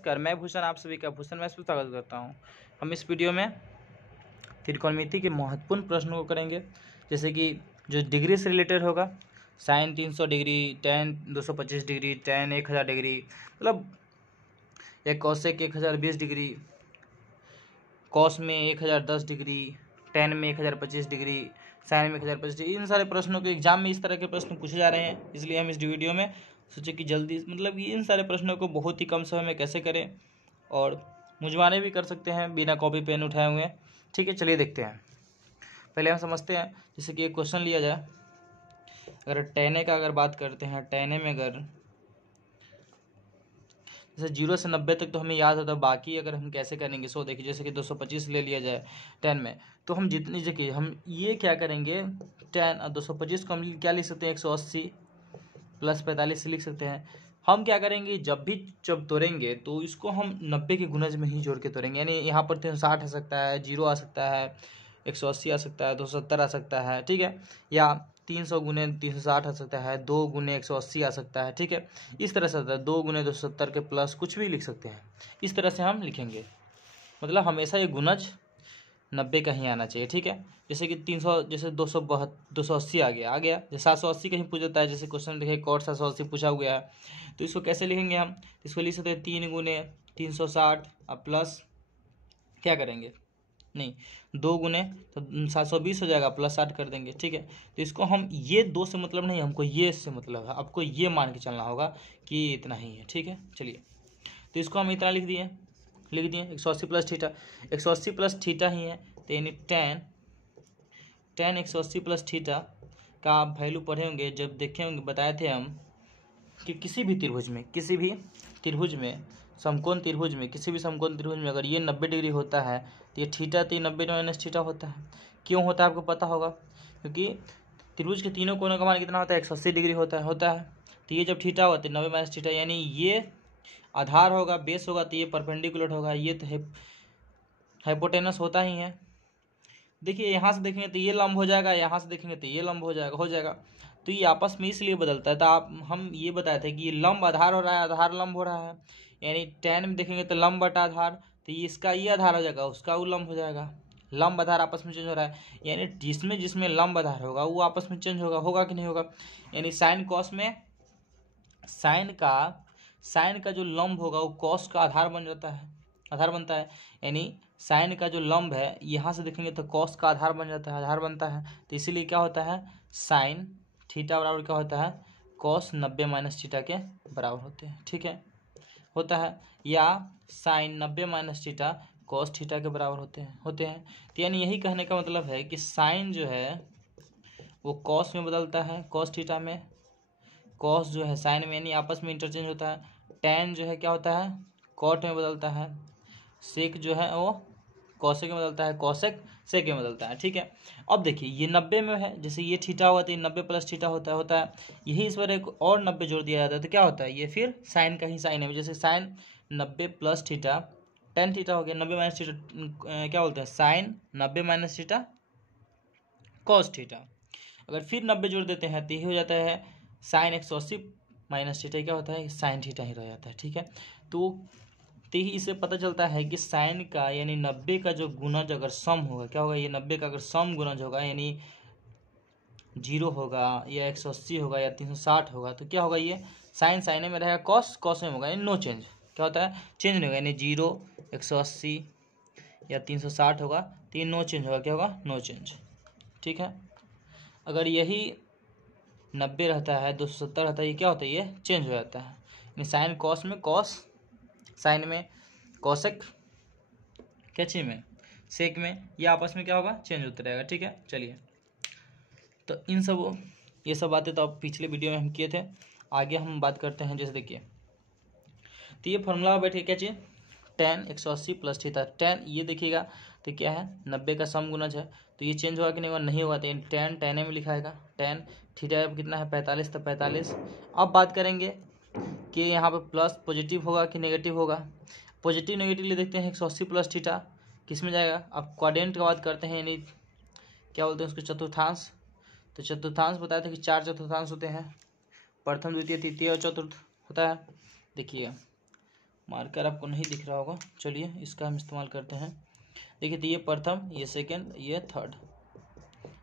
नमस्कार, मैं भूषण आप सभी का भूषण मैं स्वागत करता हूं। हम इस वीडियो में त्रिकोणमिति के महत्वपूर्ण प्रश्नों को करेंगे, जैसे कि जो डिग्री से रिलेटेड होगा, sine 300 degree, tan 225 degree, tan 1000 degree, मतलब एक कॉसेक 1020 डिग्री, कॉस में 1010 डिग्री, टेन में 1025 डिग्री, साइन में 1025 डिग्री। इन सारे प्रश्नों के एग्जाम में इस तरह के प्रश्न पूछे जा रहे हैं, इसलिए हम इस वीडियो में सोचे कि जल्दी मतलब कि इन सारे प्रश्नों को बहुत ही कम समय में कैसे करें और मुझवाने भी कर सकते हैं बिना कॉपी पेन उठाए हुए। ठीक है, चलिए देखते हैं। पहले हम समझते हैं, जैसे कि एक क्वेश्चन लिया जाए, अगर टेन का अगर बात करते हैं, टेन में अगर जैसे 0 से 90 तक तो हमें याद होता है, बाकी अगर हम कैसे करेंगे सो देखिए, जैसे कि 225 ले लिया जाए टेन में, तो हम जितनी जगह हम ये क्या करेंगे, टेन और 225 को हम क्या लिख सकते हैं, 180 प्लस 45 लिख सकते हैं। हम क्या करेंगे, जब तोड़ेंगे तो इसको हम 90 के गुणज में ही जोड़ के तोड़ेंगे, यानी यहाँ पर 360 आ सकता है, 0 आ सकता है, 180 आ सकता है, 270 आ सकता है, ठीक है, या 300 गुने 360 आ सकता है, 2 गुने 180 आ सकता है, ठीक है। इस तरह से आता है 2 गुने 270 के प्लस कुछ भी लिख सकते हैं। इस तरह से हम लिखेंगे, मतलब हमेशा ये गुणज 90 का ही आना चाहिए, ठीक है। जैसे कि 300, जैसे 280 आ गया, जैसे 780 कहीं पूछ जाता है, जैसे क्वेश्चन देखे कॉट 780 पूछा हुआ है, तो इसको कैसे लिखेंगे हम, इसको लिख सकते हैं 3 गुने 360 और प्लस क्या करेंगे, नहीं 2 गुने तो 720 हो जाएगा, प्लस 60 कर देंगे, ठीक है। तो इसको हम ये 2 से मतलब नहीं, हमको ये से मतलब है, आपको ये मान के चलना होगा कि इतना ही है, ठीक है। चलिए, तो इसको हम इतना लिख दिए 180 प्लस थीटा, 180 प्लस थीटा ही है, तो यानी टेन 180 प्लस थीटा का आप वैल्यू पढ़े होंगे, जब देखे होंगे, बताए थे हम कि किसी भी त्रिभुज में समकोण त्रिभुज में किसी भी समकोण त्रिभुज में अगर ये 90 डिग्री होता है तो ये थीटा तो 90 माइनस थीटा होता है। क्यों होता है आपको पता होगा, क्योंकि त्रिभुज के तीनों कोनों का मान कितना होता है, 180 डिग्री होता है। तो ये जब थीटा होता है 90 माइनस थीटा, यानी ये आधार होगा, बेस होगा, तो ये परपेंडिकुलर होगा, ये तो हाइपोटेनस होता ही है। देखिए यहाँ से देखेंगे तो ये लंब हो जाएगा, यहाँ से देखेंगे तो ये लंब हो जाएगा। तो ये आपस में इसलिए बदलता है, तो हम ये बताए थे कि ये लंब आधार हो रहा है, आधार लंब हो रहा है, यानी टेन में देखेंगे तो लंब बटा आधार, तो ये इसका ये आधार हो जाएगा, उसका वो लंब हो जाएगा। लंब आधार आपस में चेंज हो रहा है, यानी जिसमें लंब आधार होगा वो आपस में चेंज होगा कि नहीं होगा। यानी साइन कॉस में साइन का जो लंब होगा वो कॉस का आधार बनता है, यानी साइन का जो लंब है यहाँ से देखेंगे तो कॉस का आधार बनता है। तो इसीलिए क्या होता है, साइन थीटा बराबर क्या होता है, कॉस 90 माइनस थीटा के बराबर होते हैं, ठीक है, होता है। या sine 90 minus theta cos theta के बराबर होते हैं। तो यानी यही कहने का मतलब है कि साइन जो है वो कॉस में बदलता है, कॉस थीटा में, कॉस जो है साइन में, यानी आपस में इंटरचेंज होता है। टेन जो है क्या होता है, कॉट में बदलता है। सेक जो है वो कॉसेक में बदलता है, कॉसेक सेक में बदलता है, ठीक है। अब देखिए ये 90 में है, जैसे ये थीटा हुआ तो ये 90 प्लस थीटा होता है, यही इस पर एक और 90 जोड़ दिया जाता है, तो क्या होता है, ये फिर साइन का ही साइन है। जैसे sine 90 plus theta tan theta हो गया, 90 माइनस थीटा क्या बोलते हैं, sine 90 minus theta cos theta. अगर फिर 90 जोड़ देते हैं तो ये हो जाता है साइन 180 माइनस थीटा, क्या होता है, साइन थीटा ही रह जाता है, ठीक है। तो ही इससे पता चलता है कि साइन का यानी 90 का जो गुणज अगर सम होगा, क्या होगा, ये 90 का अगर सम गुणज होगा, यानी 0 होगा या 180 होगा या 360 होगा, तो क्या होगा, ये साइन में रहेगा, कॉस में होगा, यानी नो चेंज। क्या होता है, चेंज नहीं होगा, यानी 0 180 या 360 होगा तो ये नो चेंज होगा, क्या होगा, नो चेंज, ठीक है। अगर यही 90 रहता है, 270 रहता है, ये क्या होता है, ये चेंज हो जाता है, यानी साइन कॉस में कॉस, साइन में कॉसेक, क्या चीज में, सेक में, ये आपस में क्या होगा, चेंज होता रहेगा, ठीक है। चलिए, तो ये सब बातें तो आप पिछले वीडियो में हम किए थे, आगे हम बात करते हैं। जैसे देखिए, तो ये फॉर्मूला बैठे क्या चीज, टेन 180 प्लस थीटा, टेन ये देखिएगा तो क्या है, 90 का सम गुणज है, तो ये चेंज होगा कि नहीं होगा, नहीं होगा, तो टेन में लिखाएगा, टेन थीटा कितना है 45, तो 45। अब बात करेंगे कि यहाँ पे प्लस पॉजिटिव होगा कि नेगेटिव होगा, पॉजिटिव नेगेटिव ले देखते हैं। 180 प्लस थीटा किस में जाएगा, अब क्वाड्रेंट की बात करते हैं, यानी क्या बोलते हैं उसको, चतुर्थांश। तो चतुर्थांश बताया था कि 4 चतुर्थांश होते हैं, प्रथम द्वितीय तृतीय और चतुर्थ होता है। देखिए मार्कर आपको नहीं दिख रहा होगा, चलिए इसका हम इस्तेमाल करते हैं। देखिए तो ये प्रथम, ये सेकंड, ये थर्ड,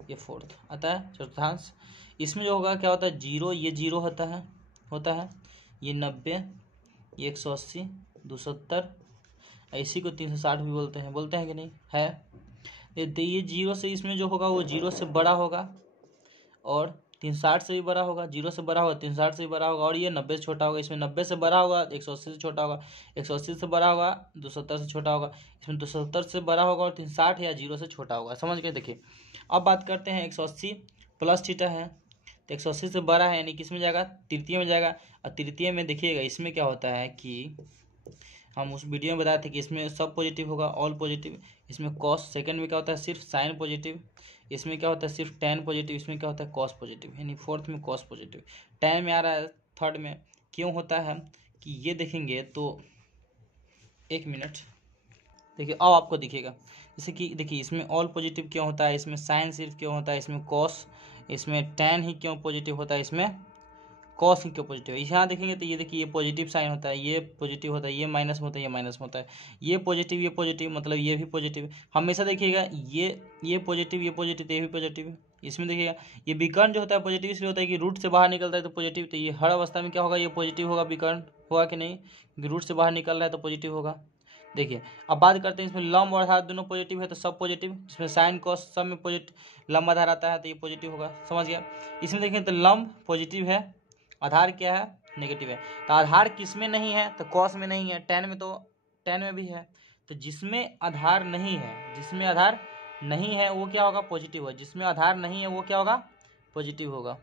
ये फोर्थ आता है चतुर्थांश। इसमें जो होगा क्या होता है, जीरो, ये जीरो होता है, ये 90, ये 180, 270, इसी को 360 भी बोलते हैं कि नहीं है। ये जीरो से इसमें जो होगा वो जीरो से बड़ा होगा और 360 से भी बड़ा होगा, जीरो से बड़ा होगा, 360 से भी बड़ा होगा, और ये 90 से छोटा होगा। इसमें 90 से बड़ा होगा, 180 से छोटा होगा, 180 से बड़ा होगा, 270 से छोटा होगा, इसमें 270 से बड़ा होगा और 360 या जीरो से छोटा होगा। समझ गए। देखिए अब बात करते हैं 180 प्लस थीटा है, तो 180 से बड़ा है यानी किस में जाएगा, तृतीय में जाएगा। और तृतीय में देखिएगा इसमें क्या होता है कि हम उस वीडियो में बताए थे कि इसमें सब पॉजिटिव होगा, ऑल पॉजिटिव। इसमें कॉस, सेकंड में क्या होता है सिर्फ साइन पॉजिटिव, इसमें क्या होता है सिर्फ टेन पॉजिटिव, इसमें क्या होता है कॉस पॉजिटिव, यानी फोर्थ में कॉस पॉजिटिव। टेन में आ रहा है, थर्ड में क्यों होता है कि ये देखेंगे तो 1 मिनट, देखिए अब आपको दिखेगा। जैसे कि देखिए इसमें ऑल पॉजिटिव क्यों होता है, इसमें साइन सिर्फ क्यों होता है, इसमें कॉस, इसमें टेन ही क्यों पॉजिटिव होता है, इसमें कॉस ही क्यों पॉजिटिव है। यहाँ देखेंगे तो ये देखिए ये पॉजिटिव साइन होता है, ये पॉजिटिव होता है, ये माइनस में होता है, ये माइनस में होता है, ये पॉजिटिव मतलब ये भी पॉजिटिव। हमेशा देखिएगा ये पॉजिटिव, ये पॉजिटिव, ये भी पॉजिटिव। इसमें देखिएगा ये विकर्ण जो होता है पॉजिटिव इसलिए होता है कि रूट से बाहर निकलता है तो पॉजिटिव, तो ये हर अवस्था में क्या होगा, ये पॉजिटिव होगा, विकर्ण होगा कि नहीं, क्योंकि रूट से बाहर निकल रहा है तो पॉजिटिव होगा। देखिए अब बात करते हैं इसमें लंब और आधार दोनों पॉजिटिव है तो सब पॉजिटिव, इसमें साइन कॉस सब में पॉजिटिव, लंब आधार आता है तो ये पॉजिटिव होगा। समझ गया। इसमें देखिए तो लंब पॉजिटिव है, आधार क्या है, नेगेटिव है। तो आधार किस में नहीं है, तो कॉस में नहीं है, टेन में, तो टेन में भी है। तो जिसमें आधार नहीं है, जिसमें आधार नहीं है वो क्या होगा, पॉजिटिव होगा। जिसमें आधार नहीं है वो क्या होगा, पॉजिटिव होगा।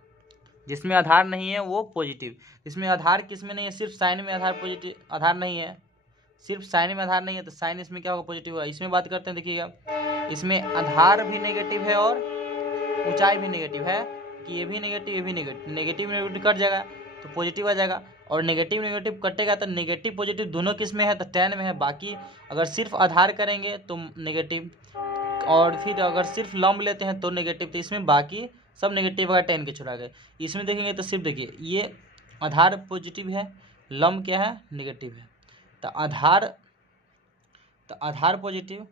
जिसमें आधार नहीं है वो पॉजिटिव। इसमें आधार किस में नहीं है, सिर्फ साइन में आधार पॉजिटिव, आधार नहीं है, सिर्फ साइन में आधार नहीं है तो साइन इसमें क्या होगा, पॉजिटिव होगा। इसमें बात करते हैं, देखिएगा इसमें आधार भी नेगेटिव है और ऊंचाई भी नेगेटिव है, कि ये भी नेगेटिव, ये भी नेगेटिव, नेगेटिव नेगेटिव कट जाएगा तो पॉजिटिव आ जाएगा, और नेगेटिव नेगेटिव कटेगा तो नेगेटिव पॉजिटिव दोनों किस में है, तो टेन में है। बाकी अगर सिर्फ आधार करेंगे तो नेगेटिव, और फिर अगर सिर्फ लंब लेते हैं तो नेगेटिव, तो इसमें बाकी सब नेगेटिव अगर टेन के छुड़ा गए। इसमें देखेंगे तो सिर्फ देखिए ये आधार पॉजिटिव है, लंब क्या है, नेगेटिव है। तो आधार पॉजिटिव,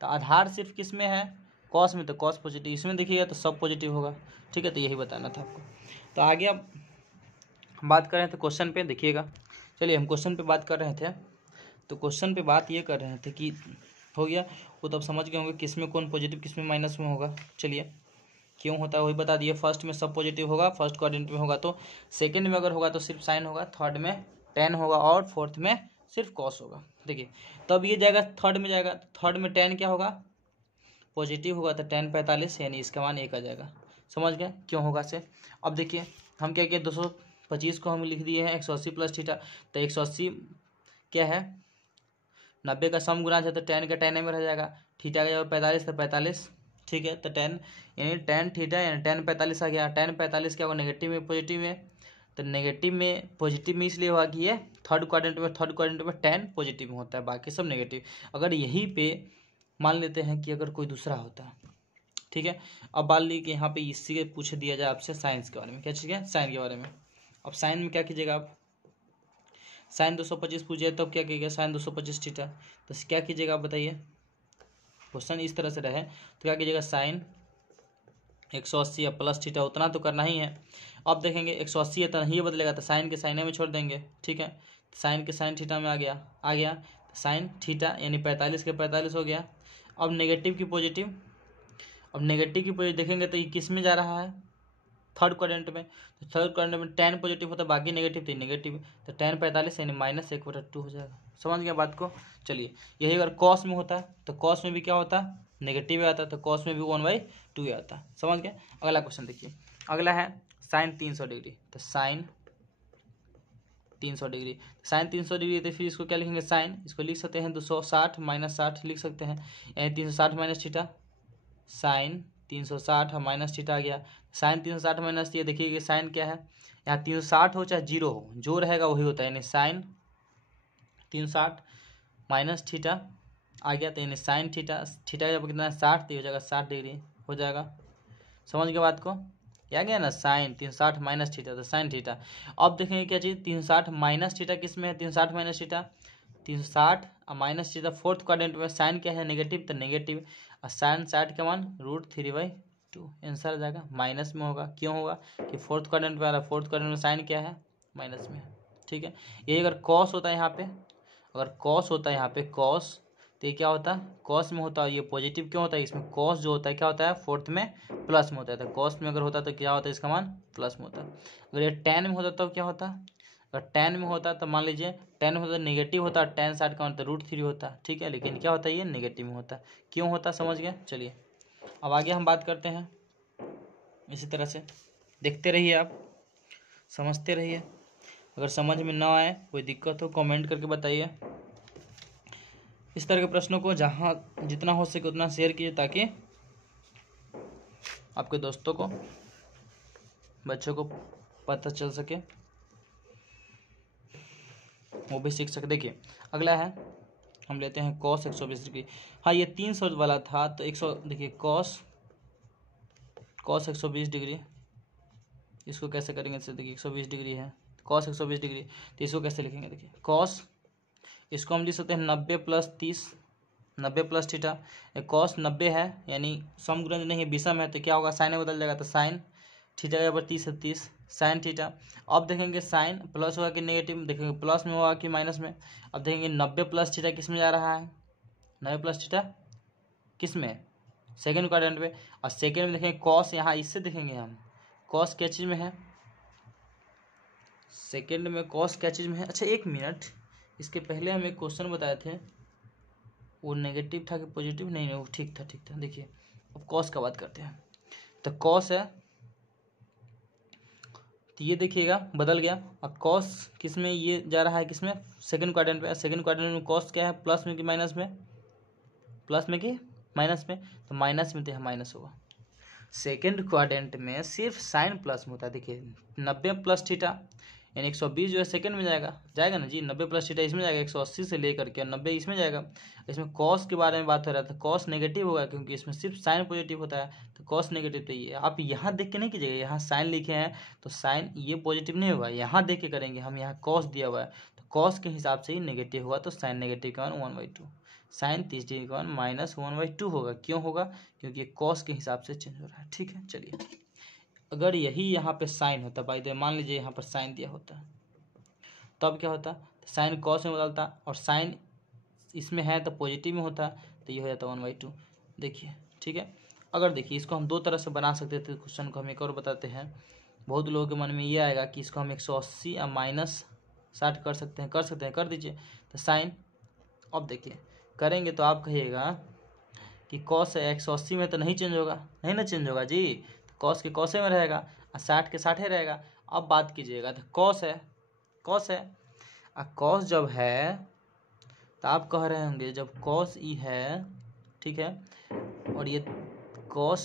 तो आधार सिर्फ किस में है, कॉस में, तो कॉस पॉजिटिव। इसमें देखिएगा तो सब पॉजिटिव होगा। ठीक है, तो यही बताना था आपको। तो आगे अब हम बात कर रहे थे क्वेश्चन पे, देखिएगा। चलिए हम क्वेश्चन पे बात कर रहे थे, तो क्वेश्चन पे बात ये कर रहे थे कि हो गया वो तो अब समझ गए होंगे किस में कौन पॉजिटिव किस में माइनस में होगा। चलिए क्यों होता है वही बता दिए। फर्स्ट में सब पॉजिटिव होगा, फर्स्ट क्वाड्रेंट में होगा, तो सेकंड में अगर होगा तो सिर्फ साइन होगा, थर्ड में टेन होगा और फोर्थ में सिर्फ कॉस होगा। देखिए तब ये जाएगा थर्ड में जाएगा, थर्ड में टेन क्या होगा, पॉजिटिव होगा, तो टेन 45 यानी इसका मान 1 आ जाएगा। समझ गए क्यों होगा से। अब देखिए हम क्या किए, 225 को हम लिख दिए हैं 180 प्लस थीटा, तो 180 क्या है 90 का सम गुना है तो टेन का टेन में रह जाएगा, थीटा का 45 तो 45। ठीक है, तो टेन यानी टेन थीटा यानी टेन 45 आ गया। टेन 45 क्या होगा, नेगेटिव में पॉजिटिव में, तो नेगेटिव में पॉजिटिव में इसलिए हुआ कि ये थर्ड क्वाड्रेंट में टेन पॉजिटिव में होता है, बाकी सब नेगेटिव। अगर यहीं पे मान लेते हैं कि अगर कोई दूसरा होता है, ठीक है। अब मान ली कि यहाँ पे इसी के पूछ दिया जाए आपसे साइंस के बारे में, क्या चीज़ है, साइन के बारे में। अब साइन में क्या कीजिएगा आप, साइन 225 पूछ जाए तब क्या कीजिएगा, साइन 225 थीटा, तो क्या कीजिएगा आप बताइए। क्वेश्चन इस तरह से रहे तो क्या कीजिएगा, साइन 180 या प्लस थीटा उतना तो करना ही है। अब देखेंगे 180 है तो नहीं बदलेगा, तो साइन के साइने में छोड़ देंगे। ठीक है, साइन के साइन थीटा में आ गया साइन थीटा यानी 45 के 45 हो गया। अब नेगेटिव की पॉजिटिव, अब नेगेटिव की पॉजिटिव देखेंगे तो ये किस में जा रहा है, थर्ड क्वाड्रेंट में, तो थर्ड क्वाड्रेंट में टेन पॉजिटिव होता है, बाकी नेगेटिव तो नेगेटिव, तो टेन 45 यानी -1/2 हो जाएगा। समझ गया बात को। चलिए यही अगर कॉस में होता है तो कॉस में भी क्या होता है, नेगेटिव आता है, तो कॉस में भी 1/2 आता है। समझ गया। अगला क्वेश्चन देखिए, अगला है साइन 300 डिग्री, तो साइन 300 डिग्री, साइन 300 डिग्री, तो फिर इसको क्या लिखेंगे, साइन, इसको लिख सकते हैं 260 - 60 लिख सकते हैं, यानी 360 minus theta, sine 360 minus theta आ गया। साइन 360 माइनस, ये देखिए कि साइन क्या है, यहाँ 360 हो चाहे जीरो हो, जो रहेगा वही होता है, यानी साइन 360 माइनस थीटा आ गया, तो यानी साइन थीटा, थीटा जब कितना है 60, तो हो जाएगा 60 डिग्री हो जाएगा। समझ गए बात को। आ गया ना, साइन 360 माइनस थीटा तो साइन थीटा। अब देखेंगे क्या चीज़, 360 माइनस थीटा किस में है, 360 माइनस थीटा, 360 और माइनस थीटा फोर्थ क्वाड्रेंट में, साइन क्या है नेगेटिव तो नेगेटिव, और साइन 60 का मान √3/2, आंसर आ जाएगा माइनस में होगा। क्यों होगा कि फोर्थ क्वाड्रेंट में आ रहा है, फोर्थ क्वाड्रेंट में साइन क्या है माइनस में है, ठीक है। ये अगर कॉस होता है यहाँ पे, अगर कॉस होता है यहाँ पे कॉस, तो ये क्या होता है कॉस में होता है, ये पॉजिटिव क्यों होता है, इसमें कॉस जो होता है क्या होता है फोर्थ में प्लस में होता है, तो कॉस में अगर होता तो क्या होता है इसका मान प्लस में होता है। अगर ये टेन में होता तो क्या होता, अगर टेन में होता तो मान लीजिए टेन में होता नेगेटिव होता, टेन 60 का मतलब √3 होता, ठीक है, लेकिन क्या होता है ये नेगेटिव में होता। क्यों होता समझ गया। चलिए अब आगे हम बात करते हैं, इसी तरह से देखते रहिए आप, समझते रहिए। अगर समझ में ना आए, कोई दिक्कत हो कमेंट करके बताइए। इस तरह के प्रश्नों को जहाँ जितना हो सके उतना शेयर कीजिए, ताकि आपके दोस्तों को, बच्चों को पता चल सके, वो भी सीख सके। देखिए अगला है, हम लेते हैं cos 120 डिग्री। हाँ ये 300 वाला था तो 100, देखिए cos 120 डिग्री, इसको कैसे करेंगे, देखिए 120 डिग्री है, cos 120 डिग्री, तो इसको कैसे लिखेंगे, देखिए cos, इसको हम लिख सकते हैं 90 + 30, 90 + थीटा, cos 90 है यानी समगुणज नहीं है विषम है, तो क्या होगा साइन में बदल जाएगा, तो साइन थीटा के बराबर 30 है 30 साइन थीटा। अब देखेंगे साइन प्लस होगा कि नेगेटिव, देखेंगे प्लस में होगा कि माइनस में। अब देखेंगे 90 + थीटा किस में जा रहा है, 90 + थीटा किस में, सेकेंड क्वाड्रेंट में, और सेकेंड में देखेंगे कॉस, यहाँ इससे देखेंगे हम कॉस क्या चीज़ में है, सेकेंड में कॉस क्या चीज़ में है। अच्छा एक मिनट, इसके पहले हम एक क्वेश्चन बताए थे, वो नेगेटिव था कि पॉजिटिव, नहीं वो ठीक था। देखिए अब कॉस का बात करते हैं, तो कॉस है, तो ये देखिएगा बदल गया, और कॉस किस में ये जा रहा है, किस में सेकंड क्वाड्रेंट में, सेकंड क्वाड्रेंट में कॉस क्या है प्लस में कि माइनस में, प्लस में कि माइनस में, तो माइनस में तो यहाँ माइनस होगा। सेकंड क्वाड्रेंट में सिर्फ साइन प्लस में होता है। देखिए 90 + थीटा यानी 120 जो है सेकंड में जाएगा ना जी, 90 + थीटा इसमें जाएगा, 180 से लेकर के 90 इसमें जाएगा। इसमें कॉस के बारे में बात हो रहा था, कॉस नेगेटिव होगा क्योंकि इसमें सिर्फ साइन पॉजिटिव होता है, तो कॉस नेगेटिव। तो ये आप यहाँ देख के नहीं कीजिएगा, यहाँ साइन लिखे हैं तो साइन ये पॉजिटिव नहीं होगा, यहाँ देख के करेंगे हम, यहाँ कॉस दिया हुआ है तो कॉस के हिसाब से ही नेगेटिव होगा, तो साइन नेगेटिव का मान 1/2, साइन 30 डिग्री का मान -1/2 होगा। क्यों होगा, क्योंकि कॉस के हिसाब से चेंज हो रहा है, ठीक है। चलिए अगर यही यहाँ पे साइन होता, बाय द वे मान लीजिए यहाँ पर साइन दिया होता, तब क्या होता, साइन कॉस में बदलता, और साइन इसमें है तो पॉजिटिव में होता, तो ये हो जाता 1/2। देखिए ठीक है, अगर देखिए इसको हम दो तरह से बना सकते थे, क्वेश्चन को हम एक और बताते हैं। बहुत लोगों के मन में ये आएगा कि इसको हम 180 और -60 कर सकते हैं, कर दीजिए, तो साइन, अब देखिए करेंगे तो आप कहिएगा कि कॉस है 180 में तो नहीं चेंज होगा, नहीं ना चेंज होगा जी, तो कॉस के कॉसे में रहेगा और 60 के 60 रहेगा। अब बात कीजिएगा तो कॉस है और कॉस जब है तो आप कह रहे होंगे जब कॉस ई है, ठीक है, और ये कॉस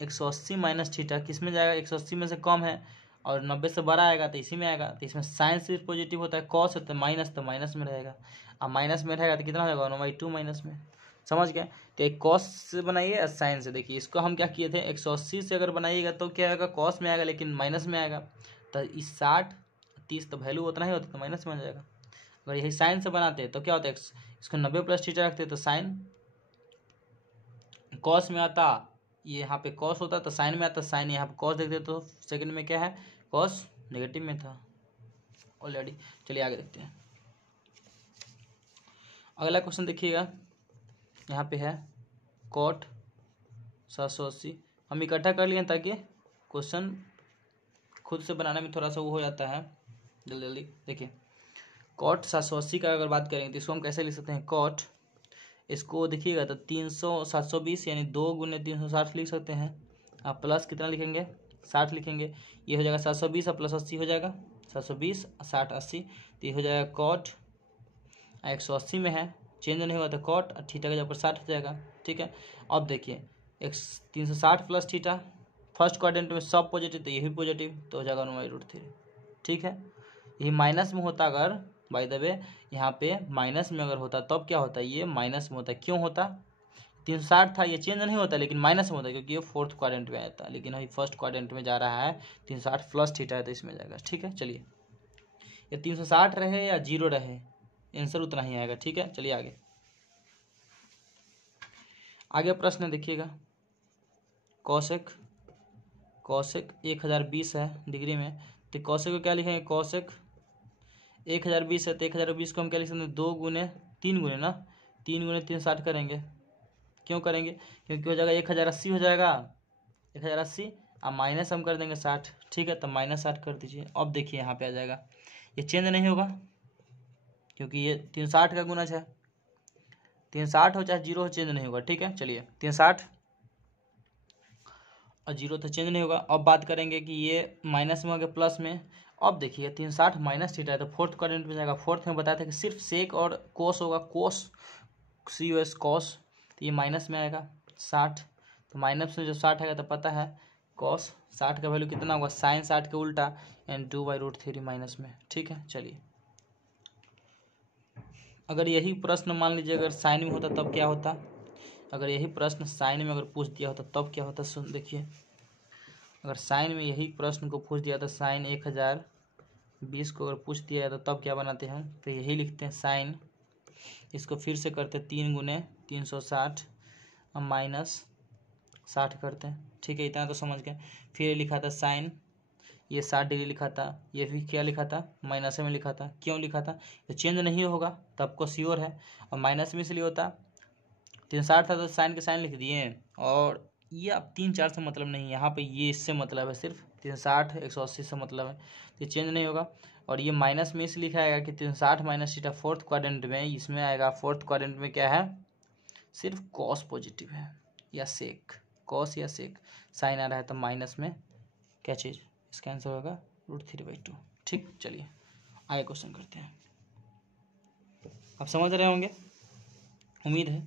180 - थीटा किस में जाएगा, 180 में से कम है और 90 से बड़ा आएगा तो इसी में आएगा, तो इसमें साइन सिर्फ पॉजिटिव होता है, कॉस है तो माइनस में रहेगा, और माइनस में रहेगा तो कितना हो जाएगा 1/2 माइनस में। समझ गए, तो एक कॉस से बनाइए और साइन से। देखिए इसको हम क्या किए थे, 180 से अगर बनाइएगा तो क्या आएगा कॉस में आएगा लेकिन माइनस में आएगा, तो इस 60 30 तो वैल्यू उतना ही होता तो माइनस में आ जाएगा। अगर यही साइन से बनाते तो क्या होता है, इसको 90 + थीटा रखते तो साइन कॉस में आता, ये यहाँ पे कॉस होता तो साइन में आता, साइन यहाँ पे कॉस देखते तो सेकंड में क्या है कॉस नेगेटिव में था ऑलरेडी। चलिए आगे देखते हैं, अगला क्वेश्चन देखिएगा, यहाँ पे है कॉट 780, हम इकट्ठा कर लिए ताकि क्वेश्चन खुद से बनाने में थोड़ा सा वो हो जाता है जल्दी। देखिए कॉट 780 का अगर बात करेंगे तो इसको हम कैसे लिख सकते हैं, कॉट, इसको देखिएगा तो 300 720 यानी 2 × 360 लिख सकते हैं, आप प्लस कितना लिखेंगे 60 लिखेंगे, ये हो जाएगा 720 और प्लस 80 हो जाएगा 720 60 80, तो ये हो जाएगा कॉट 180 में है चेंज नहीं होगा तो कॉट और थीटा का जब 60 हो जाएगा, ठीक है। अब देखिए 360 + थीटा फर्स्ट क्वाड्रेंट में सब पॉजिटिव तो ये भी पॉजिटिव तो हो जाएगा 1/√3, ठीक है। यही माइनस में होता अगर, बाय द वे यहाँ पे माइनस में अगर होता तब क्या होता है, ये माइनस में होता है। क्यों होता, 360 था, ये चेंज नहीं होता लेकिन माइनस में होता है क्योंकि ये फोर्थ क्वाड्रेंट में आता है, लेकिन अभी फर्स्ट क्वाड्रेंट में जा रहा है। 360 प्लस थीटा है तो इसमें जाएगा। ठीक है, चलिए ये 360 रहे या 0 रहे आंसर उतना ही आएगा। ठीक है, चलिए आगे आगे प्रश्न देखिएगा। कॉसेक 1020 है डिग्री में, तो कॉसेक को क्या लिखेंगे, कॉसेक 1020 है तो 1020 को हम क्या लिख सकते हैं, 2 गुने 3 गुने ना 3 गुने 360 करेंगे। क्यों करेंगे, क्योंकि हो जाएगा 1080 हो जाएगा 1080 अब माइनस हम कर देंगे 60। ठीक है, तो -60 कर दीजिए। अब देखिए यहाँ पे आ जाएगा, ये चेंज नहीं होगा क्योंकि ये 360 का गुणज है, 360 हो चाहे 0 हो चेंज नहीं होगा। ठीक है, चलिए 360 और 0 तो चेंज नहीं होगा। अब बात करेंगे कि ये माइनस में हो गया प्लस में। अब देखिए 360 माइनस थीटा है तो फोर्थ क्वाड्रेंट में जाएगा। फोर्थ में बताया था कि सिर्फ सेक और कोस होगा, कोस COS कोस, तो ये माइनस में आएगा 60। तो माइनस में जब 60 आएगा तो पता है कॉस 60 का वैल्यू कितना होगा, साइन 60 के उल्टा एंड 2/√3 माइनस में। ठीक है, चलिए अगर यही प्रश्न मान लीजिए अगर साइन में होता तब क्या होता, अगर यही प्रश्न साइन में अगर पूछ दिया होता तब क्या होता, सुन देखिए। अगर साइन में यही प्रश्न को पूछ दिया तो साइन 1020 को अगर पूछ दिया तो तब क्या बनाते हैं, तो यही लिखते हैं साइन, इसको फिर से करते 3 गुने 360 और माइनस 60 करते हैं। ठीक है, इतना तो समझ गए। फिर लिखा था साइन, ये 60 डिग्री लिखा था, ये भी क्या लिखा था, माइनस में लिखा था। क्यों लिखा था, ये चेंज नहीं होगा तो आपको श्योर है, और माइनस में इसलिए होता 360 था तो साइन के साइन लिख दिए। और ये अब 3-4 से मतलब नहीं, यहाँ पे ये इससे मतलब है, सिर्फ 360 180 से मतलब है, तो ये चेंज नहीं होगा। और ये माइनस में इसलिए लिखा आएगा कि 360 माइनस थीटा फोर्थ क्वाड्रेंट में, इसमें आएगा फोर्थ क्वाड्रेंट में क्या है, सिर्फ कॉस पॉजिटिव है या सेक, कॉस या सेक, साइन आ रहा है तो माइनस में क्या चीज़, इसका आंसर होगा √3/2। ठीक, चलिए आगे क्वेश्चन करते हैं। आप समझ रहे होंगे, उम्मीद है।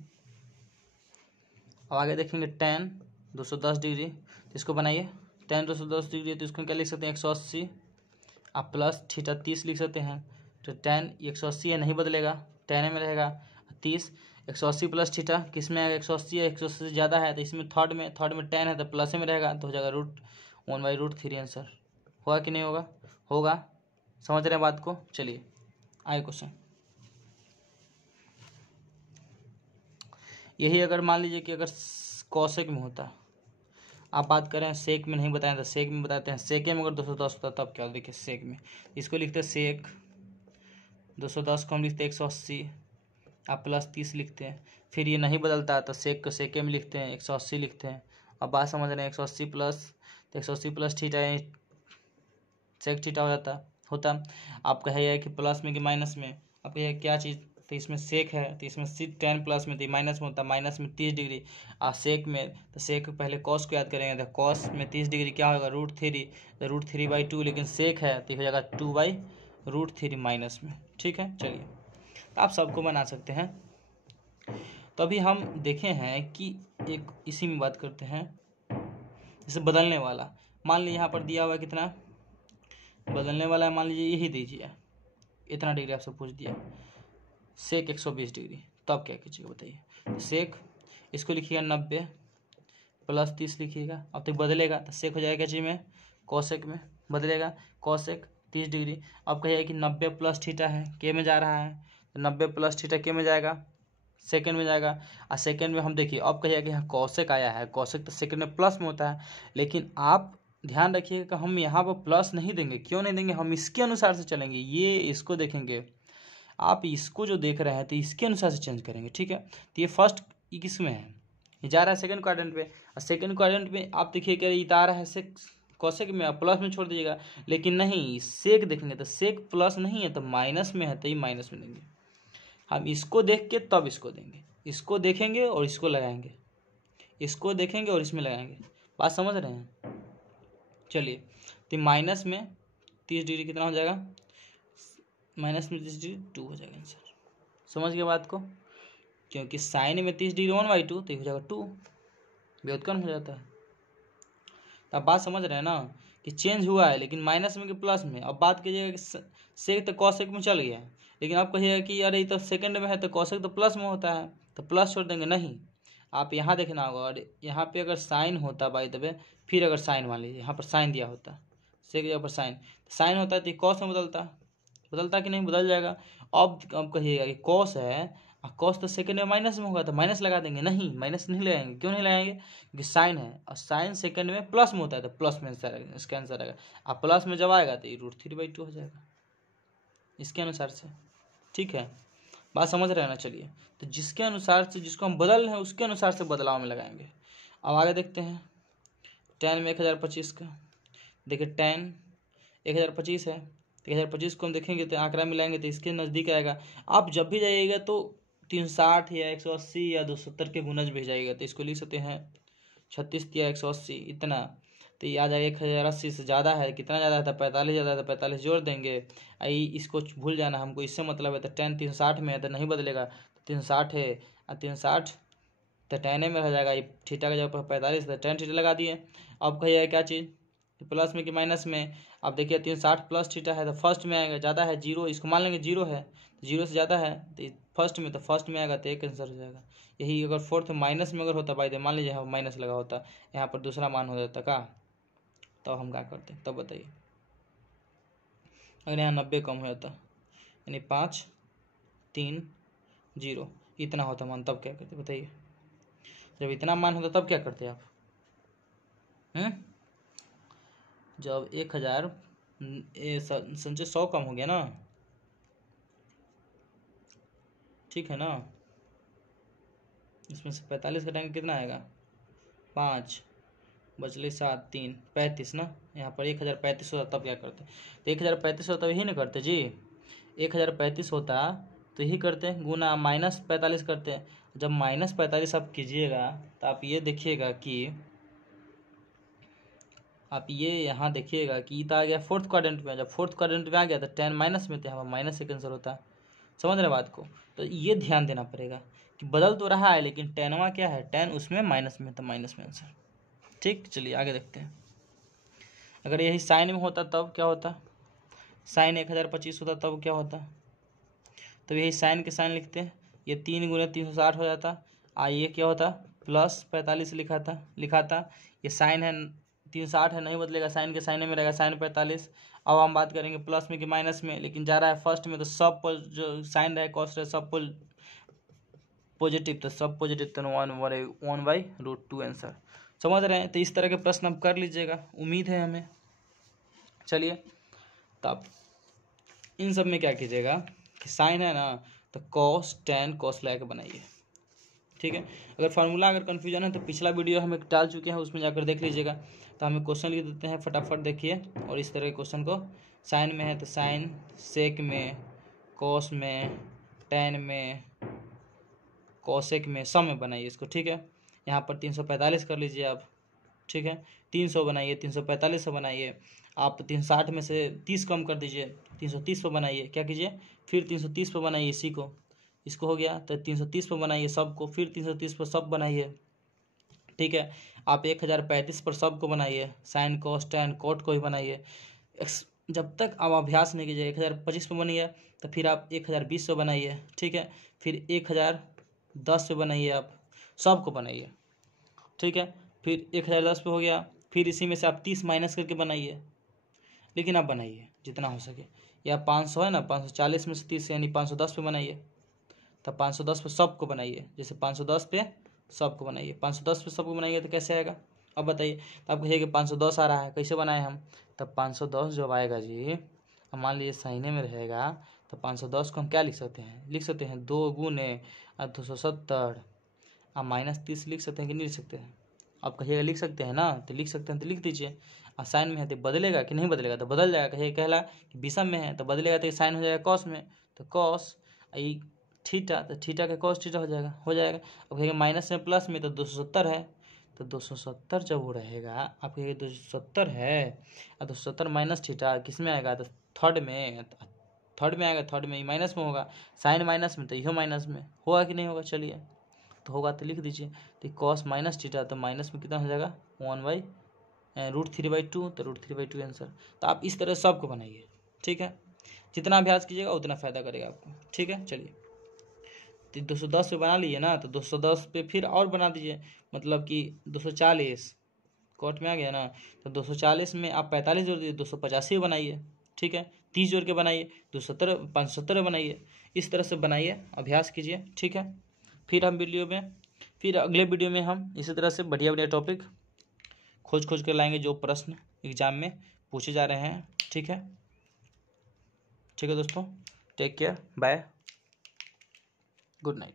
अब आगे देखेंगे tan 210 डिग्री, तो इसको बनाइए। tan 210 डिग्री तो इसको क्या लिख सकते हैं, 180 आप प्लस थीटा 30 लिख सकते हैं। तो tan 180 है, नहीं बदलेगा, tan में रहेगा 30, 180 प्लस थीटा किस में आएगा, 180 है, 180 से ज़्यादा है तो इसमें थर्ड में tan है तो प्लस में रहेगा, तो हो जाएगा √1/√3 आंसर। होगा कि नहीं होगा, होगा। समझ रहे हैं बात को, चलिए आगे क्वेश्चन। यही अगर मान लीजिए कि अगर कॉसेक में होता, आप बात करें सेक में नहीं बताएं तो सेक में बताते हैं। सेक में अगर 210 होता तब क्या, देखिए सेक में इसको लिखते हैं सेक 210 को हम लिखते हैं 180 आप प्लस 30 लिखते हैं। फिर ये नहीं बदलता तो सेक को सेके में लिखते हैं 180 लिखते हैं। अब बात समझ रहे हैं, 180 प्लस तो 180 प्लस थीटा सेक थीटा हो जाता होता। आप कहिए कि प्लस में कि माइनस में, आप कहिए क्या चीज़, तो इसमें सेक है तो इसमें सिर्फ tan प्लस में, तो माइनस में होता, माइनस में 30 डिग्री। और सेक में तो सेक पहले कॉस को याद करेंगे तो कॉस में 30 डिग्री क्या होगा, √3, तो √3/2, लेकिन सेक है तो हो जाएगा 2/√3 माइनस में। ठीक है, चलिए तो आप सबको बना सकते हैं। तो अभी हम देखे हैं कि एक इसी में बात करते हैं, जैसे बदलने वाला, मान लीजिए यहाँ पर दिया हुआ कितना बदलने वाला है, मान लीजिए यही दीजिए, इतना डिग्री आपसे पूछ दिया, सेक 120 डिग्री, तो आप क्या कीजिएगा बताइए। तो सेक इसको लिखिएगा 90 प्लस 30 लिखिएगा। अब तक बदलेगा तो सेक हो जाएगा क्या चीज़ में, कॉसेक में बदलेगा, कॉसेक 30 डिग्री। अब कहिएगा कि 90 प्लस थीटा है, के में जा रहा है, तो 90 प्लस थीटा के में जाएगा, सेकेंड में जाएगा। और सेकेंड में हम देखिए अब कहिएगा कि यहाँ कॉसेक आया है, कॉसेक तो सेकेंड में प्लस में होता है, लेकिन आप ध्यान रखिएगा कि हम यहाँ पर प्लस नहीं देंगे। क्यों नहीं देंगे, हम इसके अनुसार से चलेंगे, ये इसको देखेंगे, आप इसको जो देख रहे हैं तो इसके अनुसार से चेंज करेंगे। ठीक है, तो ये फर्स्ट किस में है, ये जा रहा है सेकंड क्वाड्रेंट पे, और सेकंड क्वाड्रेंट में आप देखिए क्या ये आ रहा है सेक कॉसेक में, आप प्लस में छोड़ दीजिएगा। लेकिन नहीं, सेक देखेंगे तो सेक प्लस नहीं है तो माइनस में है, तो ये माइनस में देंगे। हम इसको देख के तब इसको देंगे, इसको देखेंगे और इसको लगाएंगे, इसको देखेंगे और इसमें लगाएंगे। बात समझ रहे हैं, चलिए तो माइनस में 30 डिग्री कितना हो जाएगा, माइनस में 30 डिग्री 2 हो जाएगा आंसर। समझ गए बात को, क्योंकि साइन में 30 डिग्री 1/2 तो हो जाएगा 2, व्युत्क्रम हो जाता है। तो आप बात समझ रहे हैं ना कि चेंज हुआ है लेकिन माइनस में कि प्लस में। अब बात कीजिएगा कि सेक तो कॉसेक में चल गया, लेकिन आप कहिएगा कि अरे ये तो सेकंड में है तो कॉसेक तो प्लस में होता है, तो प्लस छोड़ देंगे, नहीं आप यहाँ देखना होगा, और यहाँ पे अगर साइन होता बाई द वे, फिर अगर साइन मान लीजिए यहाँ पर साइन दिया होता, सेक के जगह पर साइन होता है तो कॉस में बदलता कि नहीं, बदल जाएगा। अब कहिएगा कि कॉस है, कॉस तो सेकंड में माइनस में होगा तो माइनस लगा देंगे, नहीं माइनस नहीं लगाएंगे। क्यों नहीं लगाएंगे? क्योंकि साइन है और साइन सेकंड में प्लस में होता है तो प्लस में इसका आंसर आएगा। अब प्लस में जब आएगा तो ये √3/2 हो जाएगा इसके अनुसार से। ठीक है, बात समझ रहे हैं ना? चलिए, तो जिसके अनुसार से, जिसको हम बदल रहे हैं उसके अनुसार से बदलाव में लगाएंगे। अब आगे देखते हैं tan में 1025 का। देखिए tan 1025 है, 1025 को हम देखेंगे तो आंकड़ा मिलाएंगे तो इसके नज़दीक आएगा। आप जब भी जाइएगा तो 360 या 180 या 270 के गुणज भी जाइएगा तो इसको लिख सकते हैं 36 या 180 इतना, तो ये आ जाएगा 1080 से ज़्यादा है। कितना ज़्यादा है? तो 45 ज़्यादा है तो 45 जोड़ देंगे। आई इसको भूल जाना, हमको इससे मतलब है। तो tan 360 में है तो नहीं बदलेगा, तो 360 है और 360 तो tan में रह जाएगा। ये थीटा का जगह पर 45 तो tan थीटा लगा दिए। अब कहिएगा क्या चीज़, प्लस में कि माइनस में? अब देखिए 360 प्लस थीटा है तो फर्स्ट में आएगा, ज़्यादा है जीरो, इसको मान लेंगे जीरो है, जीरो से ज़्यादा है तो फर्स्ट में, तो फर्स्ट में आएगा तो एक आंसर हो जाएगा। यही अगर फोर्थ माइनस में अगर होता बाई द, मान लीजिए यहाँ माइनस लगा होता, यहाँ पर दूसरा मान हो जाता का, तो हम क्या करते तब बताइए? अगर यहाँ 90 कम हो जाता यानी 5 3 0 इतना होता मान, तब क्या करते बताइए? जब इतना मान होता तब क्या करते आप? जब 1000 संचय 100 कम हो गया ना, ठीक है ना, इसमें से 45 घटाएंगे कितना आएगा? 5 बचले 7 3 35 ना, यहाँ पर 1035 होता तब क्या करते? तो 1035 होता यही ना करते जी, 1035 होता तो यही करते, गुना -45 करते। जब -45 आप कीजिएगा तो आप ये देखिएगा कि, आप ये यहाँ देखिएगा कि इतना आ गया फोर्थ क्वाड्रेंट में। जब फोर्थ क्वाड्रेंट में आ गया तो tan माइनस में, तो यहाँ पर माइनस एक आंसर होता है। समझ रहे बात को? तो ये ध्यान देना पड़ेगा कि बदल तो रहा है लेकिन टेनवा क्या है, tan उसमें माइनस में, तो माइनस में आंसर। ठीक, चलिए आगे देखते हैं। अगर यही साइन में होता तब क्या होता? साइन 1025 होता तब क्या होता? तो यही साइन के साइन लिखते हैं, ये 3 × 360 हो जाता। ये क्या होता? +45 लिखा था। ये साइन है 360 है, नहीं बदलेगा, साइन के साइन में रहेगा साइन 45। अब हम बात करेंगे प्लस में कि माइनस में, लेकिन जा रहा है फर्स्ट में तो सब जो साइन रहे कॉस रहे सब पॉजिटिव, तो सब पॉजिटिव, तो 1/√2 आंसर। समझ रहे हैं? तो इस तरह के प्रश्न आप कर लीजिएगा, उम्मीद है हमें। चलिए, तब इन सब में क्या कीजिएगा कि साइन है ना तो कॉस tan कॉस लगा के बनाइए। ठीक है, अगर फार्मूला अगर कन्फ्यूजन है तो पिछला वीडियो हम एक डाल चुके हैं, उसमें जाकर देख लीजिएगा। तो हमें क्वेश्चन लिख देते हैं, फटाफट देखिए। और इस तरह के क्वेश्चन को, साइन में है तो साइन, सेक में, कॉस में, tan में, कॉसेक में, सब में बनाइए इसको। ठीक है, यहाँ पर 345 कर लीजिए आप। ठीक है, 300 बनाइए, 345 से बनाइए। आप 360 में से 30 कम कर दीजिए, 330 पर बनाइए। क्या कीजिए? फिर 330 पर बनाइए इसी को, इसको हो गया तो 330 पर बनाइए सबको, फिर 330 पर सब बनाइए। ठीक है, आप 1035 पर सबको बनाइए, साइन कॉस tan कॉट को ही बनाइए। जब तक आप अभ्यास नहीं कीजिए, 1025 पर बनिए तो फिर आप 1020 पर बनाइए। ठीक है, फिर 1010 पे बनाइए, आप सबको बनाइए। ठीक है, फिर 1010 पे हो गया, फिर इसी में से आप 30 माइनस करके बनाइए, लेकिन आप बनाइए जितना हो सके। या 500 है ना, 540 में से 30 यानी 510 पे बनाइए। तब 510 पे सबको बनाइए, जैसे 510 पे सबको बनाइए। 510 पे सबको बनाइए तो कैसे आएगा अब बताइए? तो आप कहिए कि 510 आ रहा है, कैसे बनाए हम? तब 510 जब आएगा जी, अब मान लीजिए साइने में रहेगा तो 510 को हम क्या लिख सकते हैं? लिख सकते हैं 2 × 270 आप -30 लिख सकते हैं कि नहीं लिख सकते हैं? आप कहिएगा लिख सकते हैं ना, तो लिख सकते हैं तो लिख दीजिए। साइन में है तो बदलेगा कि नहीं बदलेगा? तो बदल जाएगा। कहिए कहला कि विषम में है तो बदलेगा, तो साइन हो जाएगा कॉस में, तो कॉस थीटा, तो थीटा का कॉस थीटा हो जाएगा। अब कहिएगा माइनस में प्लस में तो 270 है, तो 270 जब वो रहेगा, आप कहिए 270 है और 270 माइनस थीटा किस में आएगा? तो थर्ड में आएगा, थर्ड में ही माइनस में होगा। साइन माइनस में तो यह माइनस में होगा कि नहीं होगा? चलिए, तो होगा तो लिख दीजिए। तो कॉस माइनस थीटा, तो माइनस में कितना हो जाएगा? 1/√3/2, तो √3/2 आंसर। तो आप इस तरह सबको बनाइए। ठीक है, जितना अभ्यास कीजिएगा उतना फ़ायदा करेगा आपको। ठीक है, चलिए तो 210 पे बना लिए ना, तो 210 पे फिर और बना दीजिए, मतलब कि 240 कोट में आ गया ना। तो 240 में आप 45 जोड़ दीजिए, 285 बनाइए, ठीक है। 30 जोड़ के बनाइए, 270 570 बनाइए। इस तरह से बनाइए, अभ्यास कीजिए, ठीक है। फिर अगले वीडियो में हम इसी तरह से बढ़िया बढ़िया टॉपिक खोज कर लाएंगे जो प्रश्न एग्जाम में पूछे जा रहे हैं, ठीक है। ठीक है दोस्तों, take care, bye, good night.